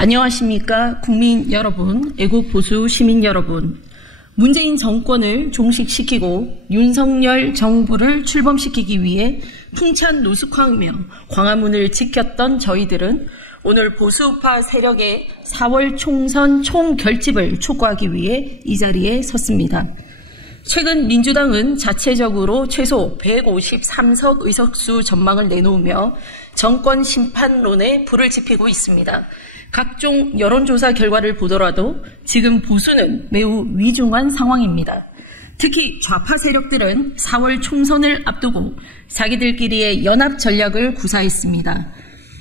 안녕하십니까 국민 여러분, 애국 보수 시민 여러분. 문재인 정권을 종식시키고 윤석열 정부를 출범시키기 위해 풍찬 노숙하며 광화문을 지켰던 저희들은 오늘 보수우파 세력의 4월 총선 총결집을 촉구하기 위해 이 자리에 섰습니다. 최근 민주당은 자체적으로 최소 153석 의석수 전망을 내놓으며 정권 심판론에 불을 지피고 있습니다. 각종 여론조사 결과를 보더라도 지금 보수는 매우 위중한 상황입니다. 특히 좌파 세력들은 4월 총선을 앞두고 자기들끼리의 연합 전략을 구사했습니다.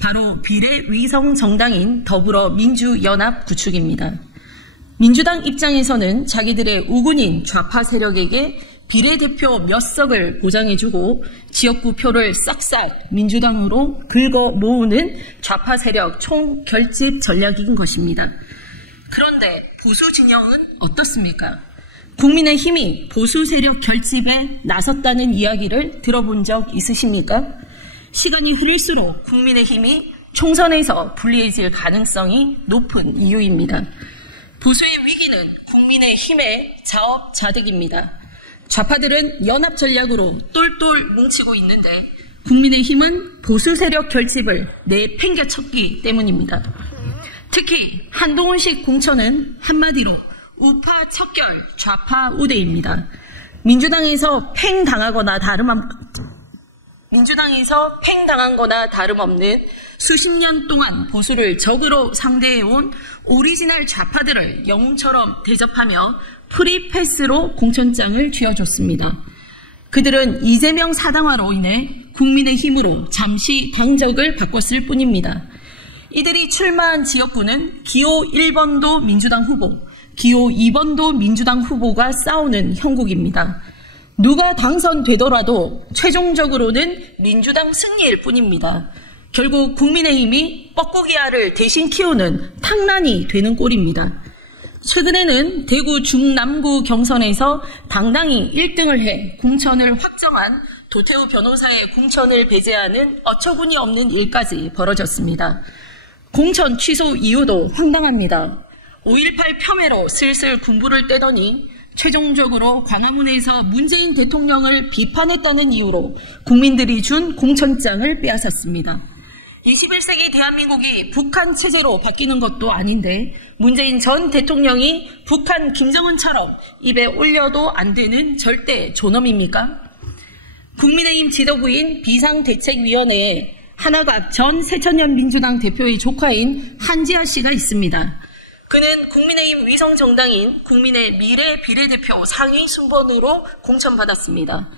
바로 비례위성 정당인 더불어민주연합 구축입니다. 민주당 입장에서는 자기들의 우군인 좌파 세력에게 비례대표 몇 석을 보장해주고 지역구 표를 싹싹 민주당으로 긁어 모으는 좌파 세력 총결집 전략인 것입니다. 그런데 보수 진영은 어떻습니까? 국민의힘이 보수 세력 결집에 나섰다는 이야기를 들어본 적 있으십니까? 시간이 흐를수록 국민의힘이 총선에서 불리해질 가능성이 높은 이유입니다. 보수의 위기는 국민의힘의 자업자득입니다. 좌파들은 연합 전략으로 똘똘 뭉치고 있는데 국민의힘은 보수 세력 결집을 내팽개쳤기 때문입니다. 특히 한동훈식 공천은 한마디로 우파 척결 좌파 우대입니다. 민주당에서 팽당한 거나 다름없는 수십 년 동안 보수를 적으로 상대해온 오리지널 좌파들을 영웅처럼 대접하며 프리패스로 공천장을 쥐어줬습니다. 그들은 이재명 사당화로 인해 국민의힘으로 잠시 당적을 바꿨을 뿐입니다. 이들이 출마한 지역구는 기호 1번도 민주당 후보, 기호 2번도 민주당 후보가 싸우는 형국입니다. 누가 당선되더라도 최종적으로는 민주당 승리일 뿐입니다. 결국 국민의힘이 뻐꾸기알을 대신 키우는 탕란이 되는 꼴입니다. 최근에는 대구 중남구 경선에서 당당히 1등을 해 공천을 확정한 도태우 변호사의 공천을 배제하는 어처구니 없는 일까지 벌어졌습니다. 공천 취소 이유도 황당합니다. 5.18 폄훼로 슬슬 군부를 떼더니 최종적으로 광화문에서 문재인 대통령을 비판했다는 이유로 국민들이 준 공천장을 빼앗았습니다. 21세기 대한민국이 북한 체제로 바뀌는 것도 아닌데 문재인 전 대통령이 북한 김정은처럼 입에 올려도 안 되는 절대 존엄입니까? 국민의힘 지도부인 비상대책위원회에 하나갑 전 새천년 민주당 대표의 조카인 한지아 씨가 있습니다. 그는 국민의힘 위성정당인 국민의 미래 비례대표 상위 순번으로 공천받았습니다.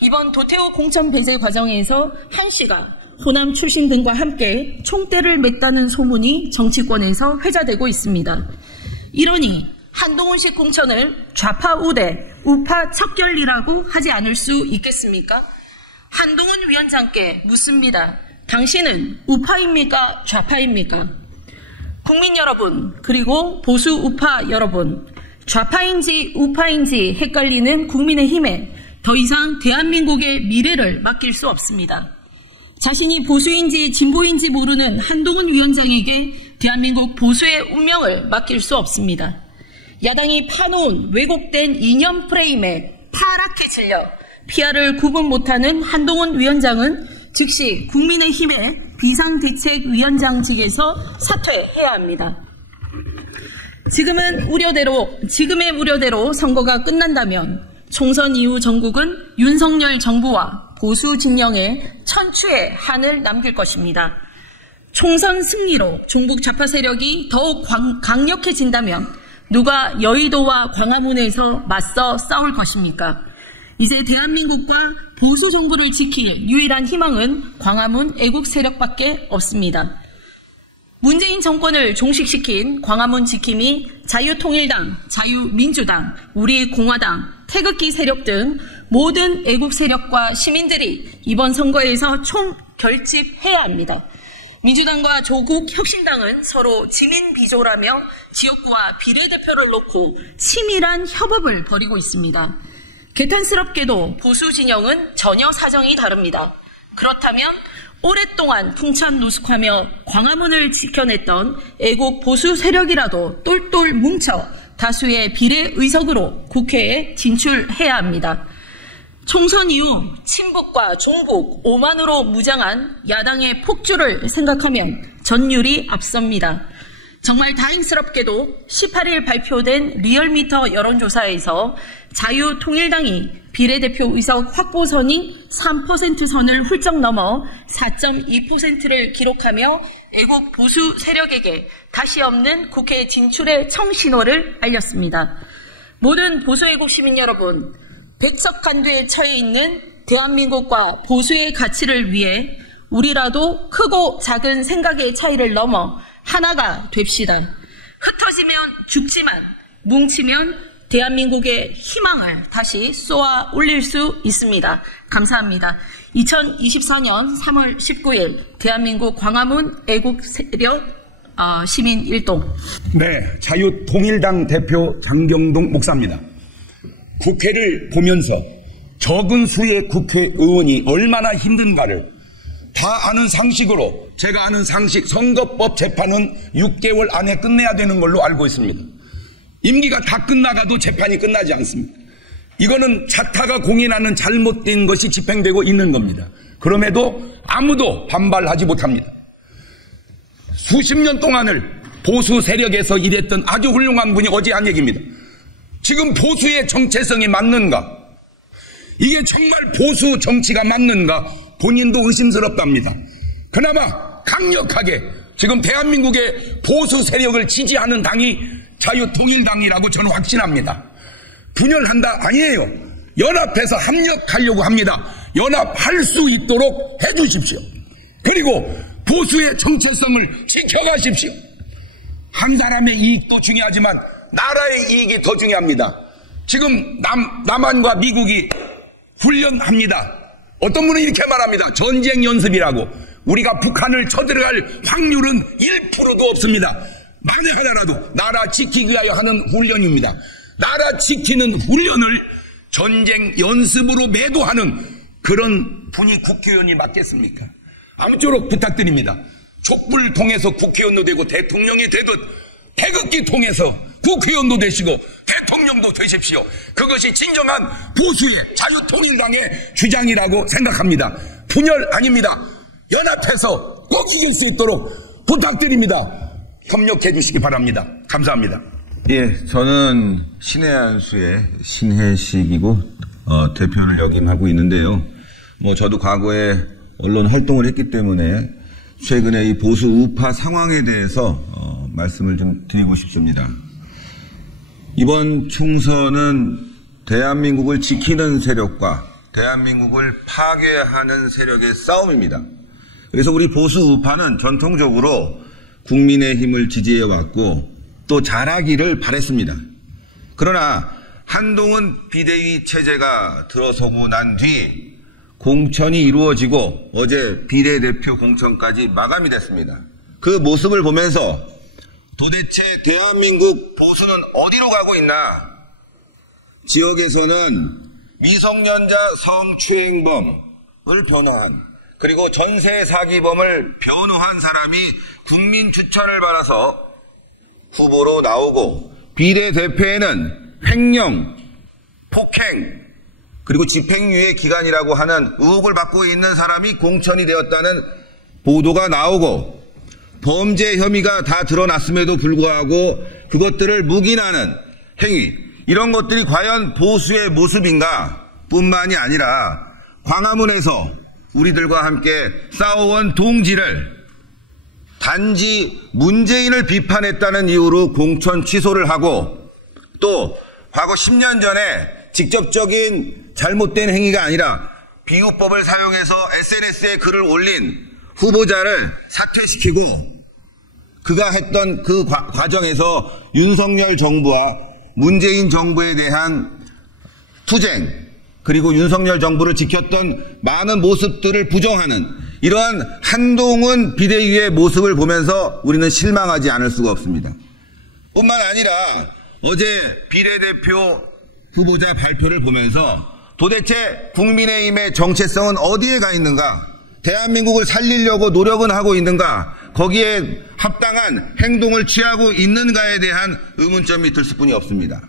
이번 도태우 공천 배제 과정에서 한 씨가 호남 출신 등과 함께 총대를 맸다는 소문이 정치권에서 회자되고 있습니다. 이러니 한동훈식 공천을 좌파 우대, 우파 척결이라고 하지 않을 수 있겠습니까? 한동훈 위원장께 묻습니다. 당신은 우파입니까? 좌파입니까? 국민 여러분, 그리고 보수 우파 여러분, 좌파인지 우파인지 헷갈리는 국민의힘에 더 이상 대한민국의 미래를 맡길 수 없습니다. 자신이 보수인지 진보인지 모르는 한동훈 위원장에게 대한민국 보수의 운명을 맡길 수 없습니다. 야당이 파놓은 왜곡된 이념 프레임에 파랗게 질려 피아를 구분 못하는 한동훈 위원장은 즉시 국민의힘의 비상대책위원장직에서 사퇴해야 합니다. 지금의 우려대로 선거가 끝난다면 총선 이후 전국은 윤석열 정부와 보수 진영의 천추의 한을 남길 것입니다. 총선 승리로 종북 좌파 세력이 더욱 강력해진다면 누가 여의도와 광화문에서 맞서 싸울 것입니까? 이제 대한민국과 보수 정부를 지킬 유일한 희망은 광화문 애국 세력밖에 없습니다. 문재인 정권을 종식시킨 광화문 지킴이 자유통일당, 자유민주당, 우리공화당, 태극기 세력 등 모든 애국 세력과 시민들이 이번 선거에서 총결집해야 합니다. 민주당과 조국혁신당은 서로 지민비조라며 지역구와 비례대표를 놓고 치밀한 협업을 벌이고 있습니다. 개탄스럽게도 보수 진영은 전혀 사정이 다릅니다. 그렇다면 오랫동안 풍찬 노숙하며 광화문을 지켜냈던 애국 보수 세력이라도 똘똘 뭉쳐 다수의 비례 의석으로 국회에 진출해야 합니다. 총선 이후 친북과 종북, 오만으로 무장한 야당의 폭주를 생각하면 전율이 앞섭니다. 정말 다행스럽게도 18일 발표된 리얼미터 여론조사에서 자유통일당이 비례대표 의석 확보선이 3% 선을 훌쩍 넘어 4.2%를 기록하며 애국 보수 세력에게 다시 없는 국회 진출의 청신호를 알렸습니다. 모든 보수애국 시민 여러분, 백척간두에 처해 있는 대한민국과 보수의 가치를 위해 우리라도 크고 작은 생각의 차이를 넘어 하나가 됩시다. 흩어지면 죽지만 뭉치면 대한민국의 희망을 다시 쏘아 올릴 수 있습니다. 감사합니다. 2024년 3월 19일 대한민국 광화문 애국세력 시민일동. 네, 자유통일당 대표 장경동 목사입니다. 국회를 보면서 적은 수의 국회의원이 얼마나 힘든가를 다 아는 상식으로, 제가 아는 상식, 선거법 재판은 6개월 안에 끝내야 되는 걸로 알고 있습니다. 임기가 다 끝나가도 재판이 끝나지 않습니다. 이거는 자타가 공인하는 잘못된 것이 집행되고 있는 겁니다. 그럼에도 아무도 반발하지 못합니다. 수십 년 동안을 보수 세력에서 일했던 아주 훌륭한 분이 어제 한 얘기입니다. 지금 보수의 정체성이 맞는가? 이게 정말 보수 정치가 맞는가? 본인도 의심스럽답니다. 그나마 강력하게 지금 대한민국의 보수 세력을 지지하는 당이 자유통일당이라고 저는 확신합니다. 분열한다? 아니에요. 연합해서 합력하려고 합니다. 연합할 수 있도록 해주십시오. 그리고 보수의 정체성을 지켜가십시오. 한 사람의 이익도 중요하지만 나라의 이익이 더 중요합니다. 지금 남한과 미국이 훈련합니다. 어떤 분은 이렇게 말합니다. 전쟁 연습이라고. 우리가 북한을 쳐들어갈 확률은 1%도 없습니다. 만에 하나라도 나라 지키기 위하여 하는 훈련입니다. 나라 지키는 훈련을 전쟁 연습으로 매도하는 그런 분이 국회의원이 맞겠습니까? 아무쪼록 부탁드립니다. 촛불 통해서 국회의원도 되고 대통령이 되듯 태극기 통해서 국회의원도 되시고 대통령도 되십시오. 그것이 진정한 보수의 자유통일당의 주장이라고 생각합니다. 분열 아닙니다. 연합해서 꼭 이길 수 있도록 부탁드립니다. 협력해 주시기 바랍니다. 감사합니다. 예, 저는 신의 한수의 신혜식이고 대표를 역임하고 있는데요. 저도 과거에 언론 활동을 했기 때문에 최근에 이 보수 우파 상황에 대해서 말씀을 좀 드리고 싶습니다. 이번 총선은 대한민국을 지키는 세력과 대한민국을 파괴하는 세력의 싸움입니다. 그래서 우리 보수 우파는 전통적으로 국민의힘을 지지해왔고 또 잘하기를 바랬습니다. 그러나 한동훈 비대위 체제가 들어서고 난 뒤 공천이 이루어지고 어제 비례대표 공천까지 마감이 됐습니다. 그 모습을 보면서 도대체 대한민국 보수는 어디로 가고 있나? 지역에서는 미성년자 성추행범을 변호한, 그리고 전세 사기범을 변호한 사람이 국민 추천을 받아서 후보로 나오고, 비례대표에는 횡령, 폭행, 그리고 집행유예 기간이라고 하는 의혹을 받고 있는 사람이 공천이 되었다는 보도가 나오고, 범죄 혐의가 다 드러났음에도 불구하고 그것들을 묵인하는 행위, 이런 것들이 과연 보수의 모습인가 뿐만이 아니라 광화문에서 우리들과 함께 싸워온 동지를 단지 문재인을 비판했다는 이유로 공천 취소를 하고, 또 과거 10년 전에 직접적인 잘못된 행위가 아니라 비유법을 사용해서 SNS에 글을 올린 후보자를 사퇴시키고, 그가 했던 그 과정에서 윤석열 정부와 문재인 정부에 대한 투쟁, 그리고 윤석열 정부를 지켰던 많은 모습들을 부정하는 이러한 한동훈 비대위의 모습을 보면서 우리는 실망하지 않을 수가 없습니다. 뿐만 아니라 어제 비례대표 후보자 발표를 보면서 도대체 국민의힘의 정체성은 어디에 가 있는가? 대한민국을 살리려고 노력은 하고 있는가, 거기에 합당한 행동을 취하고 있는가에 대한 의문점이 들 수뿐이 없습니다.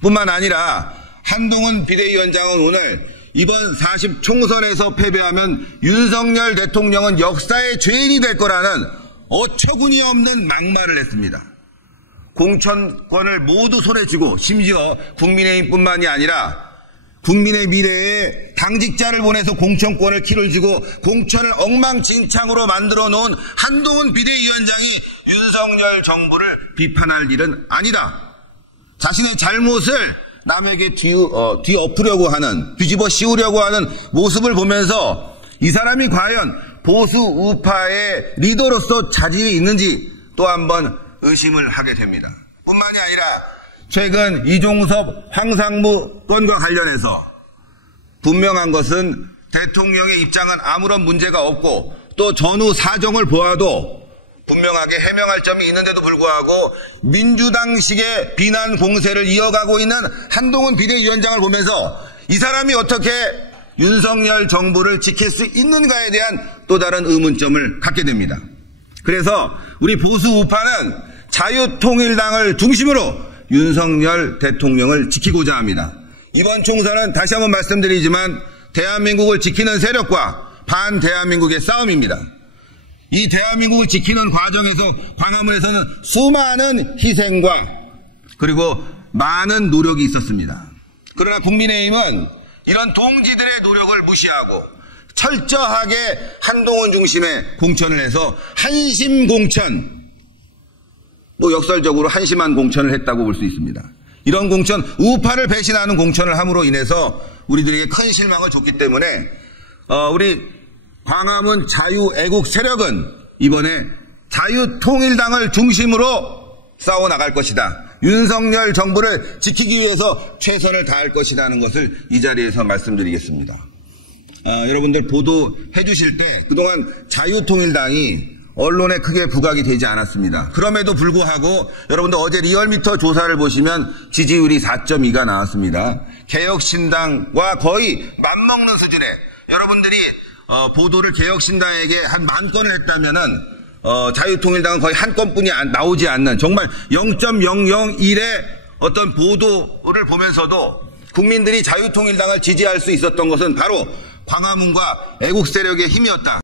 뿐만 아니라 한동훈 비대위원장은 오늘 이번 40 총선에서 패배하면 윤석열 대통령은 역사의 죄인이 될 거라는 어처구니 없는 막말을 했습니다. 공천권을 모두 손에 쥐고 심지어 국민의힘뿐만이 아니라 국민의 미래에 당직자를 보내서 공천권을 키를 쥐고 공천을 엉망진창으로 만들어 놓은 한동훈 비대위원장이 윤석열 정부를 비판할 일은 아니다. 자신의 잘못을 남에게 뒤엎으려고 하는, 뒤집어 씌우려고 하는 모습을 보면서 이 사람이 과연 보수 우파의 리더로서 자질이 있는지 또 한번 의심을 하게 됩니다. 뿐만이 아니라 최근 이종섭 황상무 건과 관련해서 분명한 것은 대통령의 입장은 아무런 문제가 없고 또 전후 사정을 보아도 분명하게 해명할 점이 있는데도 불구하고 민주당식의 비난 공세를 이어가고 있는 한동훈 비대위원장을 보면서 이 사람이 어떻게 윤석열 정부를 지킬 수 있는가에 대한 또 다른 의문점을 갖게 됩니다. 그래서 우리 보수 우파는 자유통일당을 중심으로 윤석열 대통령을 지키고자 합니다. 이번 총선은 다시 한번 말씀드리지만 대한민국을 지키는 세력과 반대한민국의 싸움입니다. 이 대한민국을 지키는 과정에서 광화문에서는 수많은 희생과 그리고 많은 노력이 있었습니다. 그러나 국민의힘은 이런 동지들의 노력을 무시하고 철저하게 한동훈 중심의 공천을 해서 한심 공천, 역설적으로 한심한 공천을 했다고 볼 수 있습니다. 이런 공천, 우파를 배신하는 공천을 함으로 인해서 우리들에게 큰 실망을 줬기 때문에 우리 광화문 자유애국 세력은 이번에 자유통일당을 중심으로 싸워나갈 것이다. 윤석열 정부를 지키기 위해서 최선을 다할 것이라는 것을 이 자리에서 말씀드리겠습니다. 여러분들 보도해 주실 때 그동안 자유통일당이 언론에 크게 부각이 되지 않았습니다. 그럼에도 불구하고 여러분들 어제 리얼미터 조사를 보시면 지지율이 4.2가 나왔습니다. 개혁신당과 거의 맞먹는 수준에 여러분들이 보도를 개혁신당에게 한 10,000건을 했다면은 자유통일당은 거의 한 건뿐이 나오지 않는 정말 0.001의 어떤 보도를 보면서도 국민들이 자유통일당을 지지할 수 있었던 것은 바로 광화문과 애국 세력의 힘이었다.